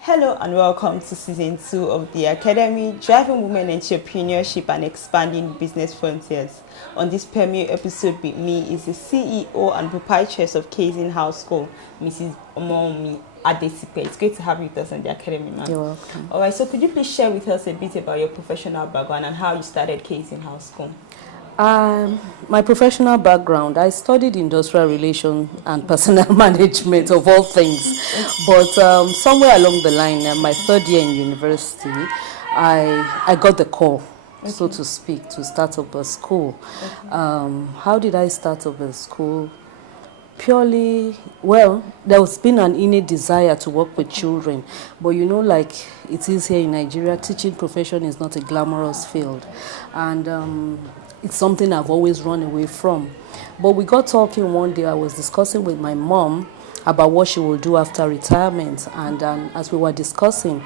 Hello and welcome to season 2 of the Academy, driving women entrepreneurship and expanding business frontiers. On this premiere episode with me is the CEO and proprietress of Kaizen House School, Mrs Omowunmi Adetipe. It's great to have you with us on the Academy, ma'am. You're welcome. Alright, so could you please share with us a bit about your professional background and how you started Kaizen House School? My professional background, I studied industrial relations and personnel management of all things. But somewhere along the line, my third year in university, I got the call, so to speak, to start up a school. How did I start up a school? Purely, well, there's been an innate desire to work with children. But you know, like it is here in Nigeria, teaching profession is not a glamorous field. And it's something I've always run away from. But we got talking one day, I was discussing with my mom about what she will do after retirement. And as we were discussing,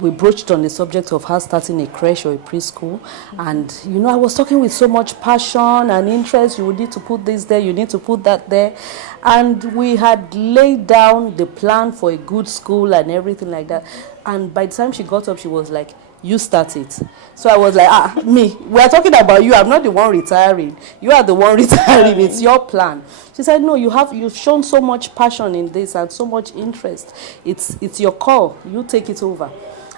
we broached on the subject of her starting a creche or a preschool. And, you know, I was talking with so much passion and interest. You would need to put this there, you need to put that there. And we had laid down the plan for a good school and everything like that. And by the time she got up, she was like, you start it. So I was like, me, we are talking about you. I'm not the one retiring. You are the one retiring. It's your plan. She said, no, you've shown so much passion in this and so much interest. It's your call. You take it over.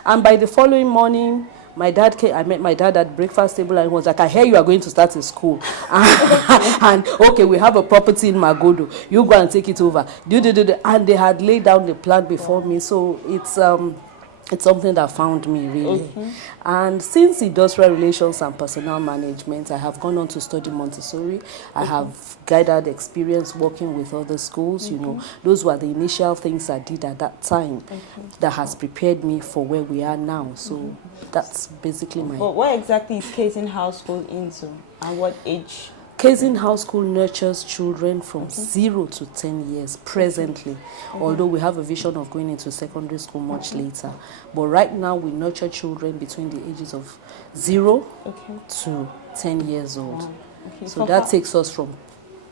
And by the following morning, my dad came. I met my dad at breakfast table and he was like, I hear you are going to start a school. And okay, we have a property in Magodo. You go and take it over. And they had laid down the plan before me. So it's something that found me, really. And since industrial relations and personnel management, I have gone on to study Montessori. I have gathered experience working with other schools. You know, those were the initial things I did at that time that has prepared me for where we are now. So that's basically my... But what exactly is Kaizen House School into, and what age? Kaizen House School nurtures children from 0 to 10 years presently, although we have a vision of going into secondary school much later. But right now we nurture children between the ages of 0 to 10 years old. Wow. So that takes us from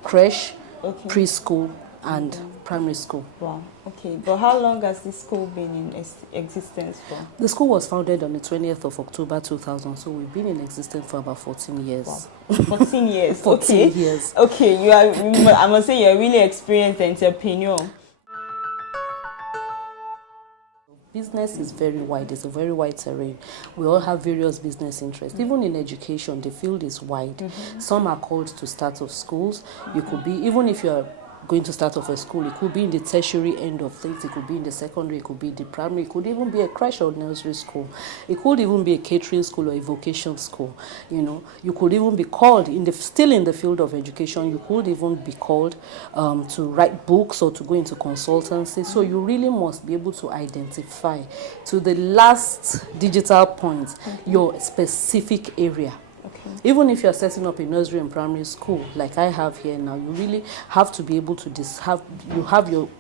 creche, preschool, and primary school. Wow. Okay. But how long has this school been in existence for? The school was founded on the 20th of October 2000, so we've been in existence for about 14 years. Wow. 14 years. 14 years. Okay. I must say you're a really experienced entrepreneur. Business is very wide. It's a very wide terrain. We all have various business interests. Even in education, the field is wide. Some are called to start off schools. You could be, even if you're going to start off a school, it could be in the tertiary end of things, it could be in the secondary, it could be the primary, it could even be a creche or nursery school, it could even be a catering school or a vocation school. You know, you could even be called still in the field of education. You could even be called to write books or to go into consultancy. So you really must be able to identify to the last digital point your specific area. Even if you're setting up a nursery and primary school, like I have here now, you really have to be able to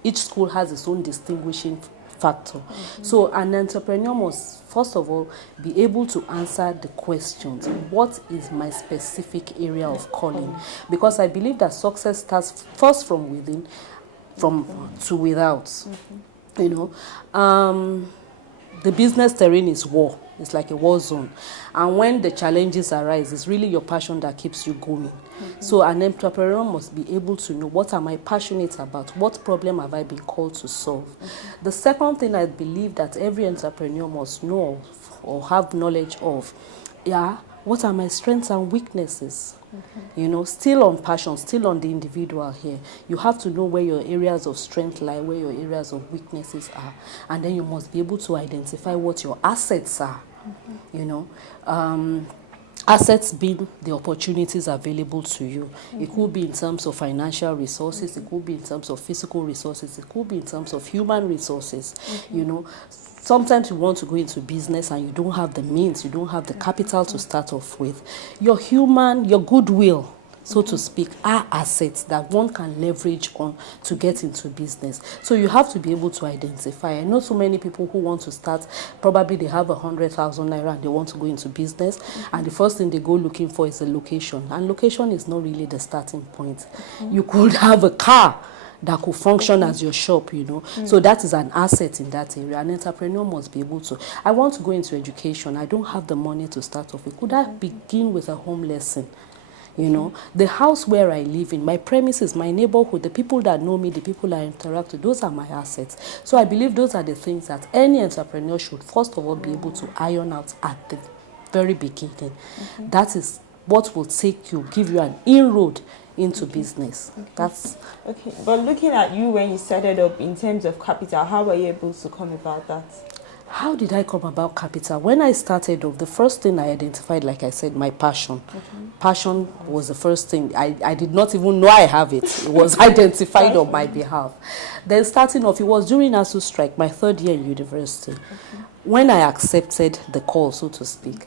each school has its own distinguishing factor. So an entrepreneur must, first of all, be able to answer the questions. What is my specific area of calling? Because I believe that success starts first from within, to without. You know, the business terrain is war. It's like a war zone. And when the challenges arise, it's really your passion that keeps you going. So an entrepreneur must be able to know, what am I passionate about? What problem have I been called to solve? The second thing I believe that every entrepreneur must know or have knowledge of, what are my strengths and weaknesses? You know, still on passion, still on the individual here. You have to know where your areas of strength lie, where your areas of weaknesses are. And then you must be able to identify what your assets are. You know, assets being the opportunities available to you. It could be in terms of financial resources, it could be in terms of physical resources, it could be in terms of human resources. You know, sometimes you want to go into business and you don't have the means, you don't have the capital to start off with. Your goodwill so to speak, are assets that one can leverage on to get into business. So you have to be able to identify. I know so many people who want to start, probably they have 100,000 naira and they want to go into business, and the first thing they go looking for is a location. And location is not really the starting point. You could have a car that could function as your shop, you know. So that is an asset in that area. An entrepreneur must be able to. I want to go into education. I don't have the money to start off with. Could I begin with a home lesson? You know, the house where I live in, my premises, my neighborhood, the people that know me, the people I interact with, those are my assets. So I believe those are the things that any entrepreneur should first of all be able to iron out at the very beginning. That is what will give you an inroad into business. That's okay. But looking at you when you started up in terms of capital, how were you able to come about that? How did I come about capital? When I started off, the first thing I identified, like I said, my passion. Passion was the first thing. I did not even know I have it. It was identified on my behalf. Then starting off, it was during ASU strike, my third year in university. When I accepted the call, so to speak,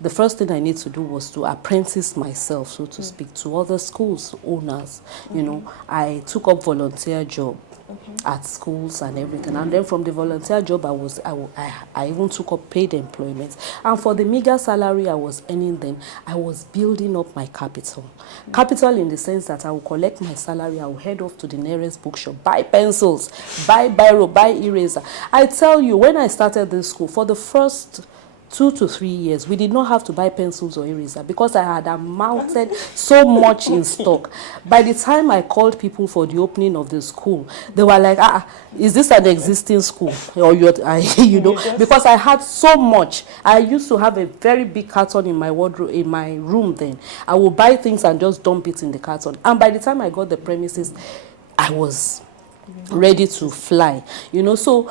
the first thing I need to do was to apprentice myself, so to speak, to other schools owners. You know, I took up volunteer job at schools and everything, and then from the volunteer job I even took up paid employment, and for the meager salary I was earning then, I was building up my capital. Capital in the sense that I will collect my salary, I will head off to the nearest bookshop, buy pencils, buy biro, buy eraser. I tell you, when I started this school, for the first 2 to 3 years, we did not have to buy pencils or eraser because I had amounted so much in stock. By the time I called people for the opening of the school, they were like, is this an existing school? Or you know, because I had so much. I used to have a very big carton in my wardrobe, in my room then. I would buy things and just dump it in the carton. And by the time I got the premises, I was ready to fly. You know, so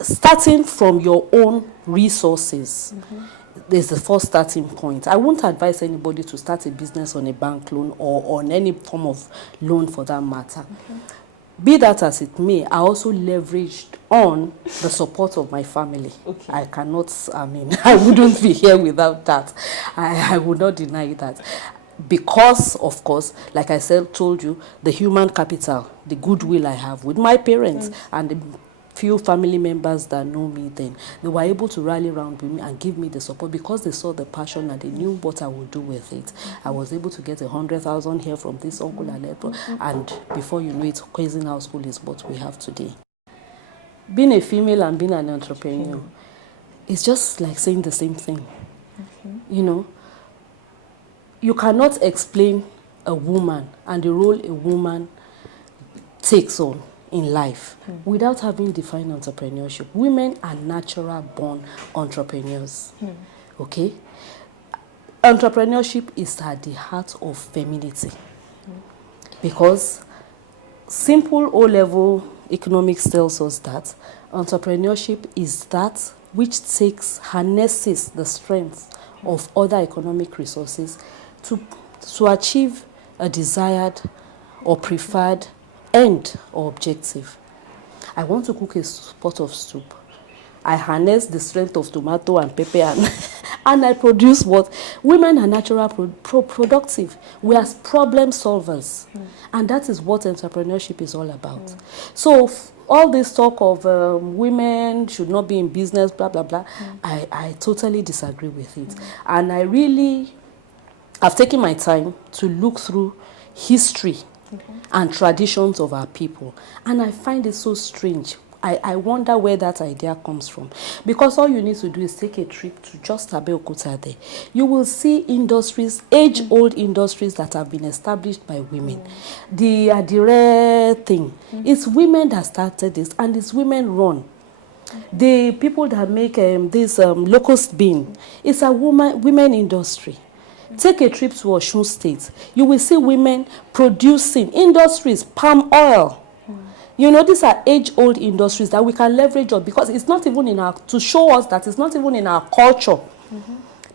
starting from your own resources is the first starting point. I won't advise anybody to start a business on a bank loan or on any form of loan for that matter. Be that as it may, I also leveraged on the support of my family. I cannot, I wouldn't be here without that. I would not deny that. Because, of course, like I told you, the human capital, the goodwill I have with my parents and the few family members that know me then, they were able to rally around with me and give me the support because they saw the passion and they knew what I would do with it. I was able to get 100,000 here from this uncle and before you know it, Kaizen House School is what we have today. Being a female and being an entrepreneur, it's just like saying the same thing. You know, you cannot explain a woman and the role a woman takes on in life without having defined entrepreneurship. Women are natural born entrepreneurs. Okay? Entrepreneurship is at the heart of femininity. Because simple O-level economics tells us that entrepreneurship is that which harnesses the strength of other economic resources to achieve a desired or preferred end or objective. I want to cook a pot of soup. I harness the strength of tomato and pepper and I produce what? Women are natural productive. We are problem solvers. And that is what entrepreneurship is all about. So all this talk of women should not be in business, blah, blah, blah, I totally disagree with it. And I've taken my time to look through history and traditions of our people. And I find it so strange. I wonder where that idea comes from. Because all you need to do is take a trip to just Abeokuta there. You will see industries, age-old industries that have been established by women. The Adire thing, it's women that started this and it's women run. The people that make this locust bean, it's a women industry. Take a trip to Osun State. You will see women producing industries, palm oil. You know, these are age-old industries that we can leverage on because it's not even to show us that it's not even in our culture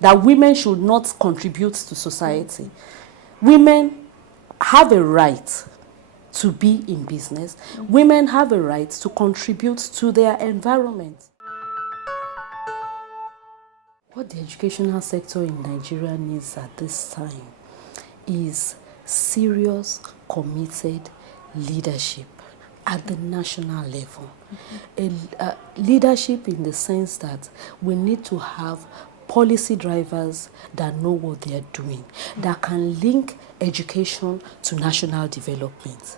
that women should not contribute to society. Women have a right to be in business. Women have a right to contribute to their environment. What the educational sector in Nigeria needs at this time is serious, committed leadership at the national level. Leadership in the sense that we need to have policy drivers that know what they are doing, that can link education to national development.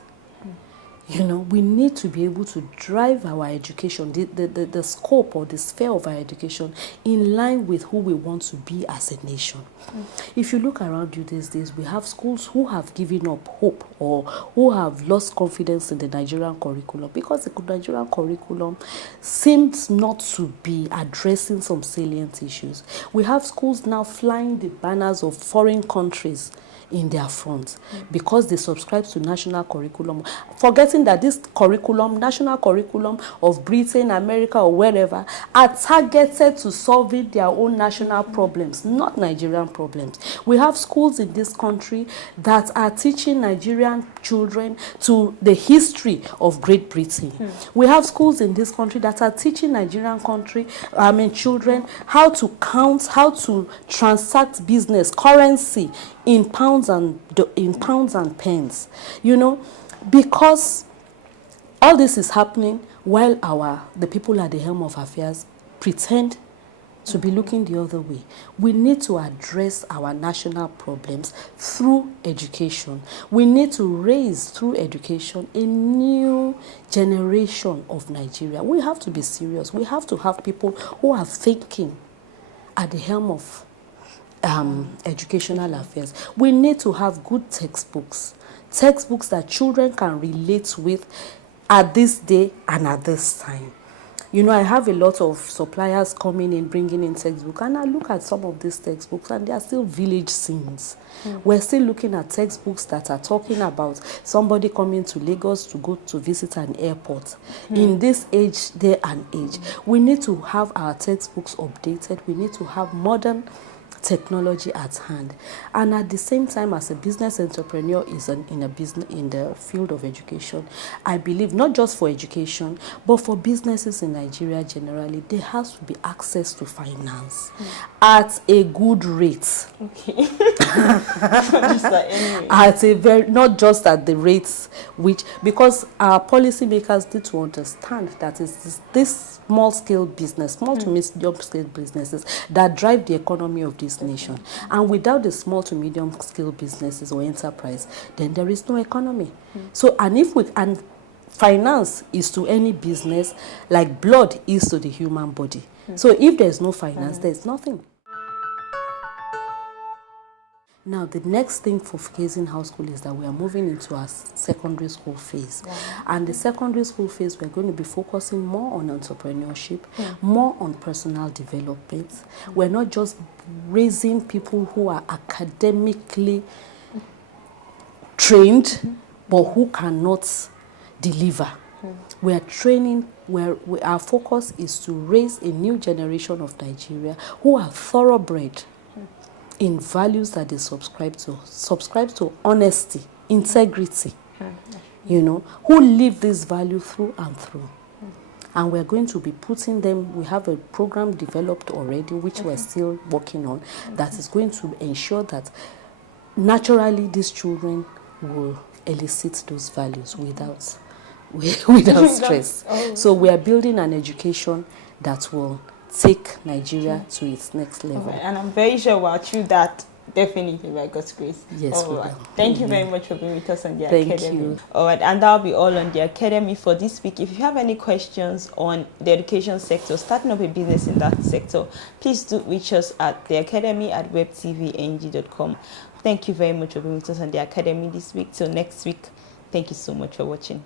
You know, we need to be able to drive our education, the scope or the sphere of our education in line with who we want to be as a nation. If you look around you these days, we have schools who have given up hope or who have lost confidence in the Nigerian curriculum because the Nigerian curriculum seems not to be addressing some salient issues. We have schools now flying the banners of foreign countries in their front because they subscribe to national curriculum, forgetting that this curriculum, national curriculum of Britain, America, or wherever, are targeted to solving their own national problems, not Nigerian problems. We have schools in this country that are teaching Nigerian children to the history of Great Britain. We have schools in this country that are teaching Nigerian children how to count, how to transact business, currency in pounds and pence, you know, because all this is happening while the people at the helm of affairs pretend to be looking the other way. We need to address our national problems through education. We need to raise through education a new generation of Nigeria. We have to be serious. We have to have people who are thinking at the helm of educational affairs. We need to have good textbooks that children can relate with at this day and at this time. You know, I have a lot of suppliers coming in, bringing in textbooks, and I look at some of these textbooks and they are still village scenes. We're still looking at textbooks that are talking about somebody coming to Lagos to go to visit an airport. In this day and age, we need to have our textbooks updated. We need to have modern technology at hand, and at the same time, as a business entrepreneur in the field of education, I believe not just for education but for businesses in Nigeria generally, there has to be access to finance at a good rate. Okay. At a not just at the rates which, because our policymakers need to understand that it's this small to medium scale businesses that drive the economy of this nation. And without the small to medium scale businesses or enterprise, then there is no economy. So, and finance is to any business like blood is to the human body. So if there's no finance, there's nothing. Now, the next thing for Kaizen House School is that we are moving into our secondary school phase. And the secondary school phase, we're going to be focusing more on entrepreneurship, more on personal development. We're not just raising people who are academically trained, but who cannot deliver. We are training, our focus is to raise a new generation of Nigeria who are thoroughbred in values that they subscribe to honesty, integrity, you know, who live this value through and through. And we're going to be putting them, we have a program developed already, which we're still working on, that is going to ensure that naturally these children will elicit those values without stress. So we are building an education that will take Nigeria to its next level. And I'm very sure we'll achieve that definitely by God's grace. Yes, we will. Thank you very much for being with us on the Thank Academy. you. All right, and that'll be all on the Academy for this week. If you have any questions on the education sector, starting up a business in that sector, please do reach us at theacademy@webtvng.com. Thank you very much for being with us on the Academy this week. Till next week, thank you so much for watching.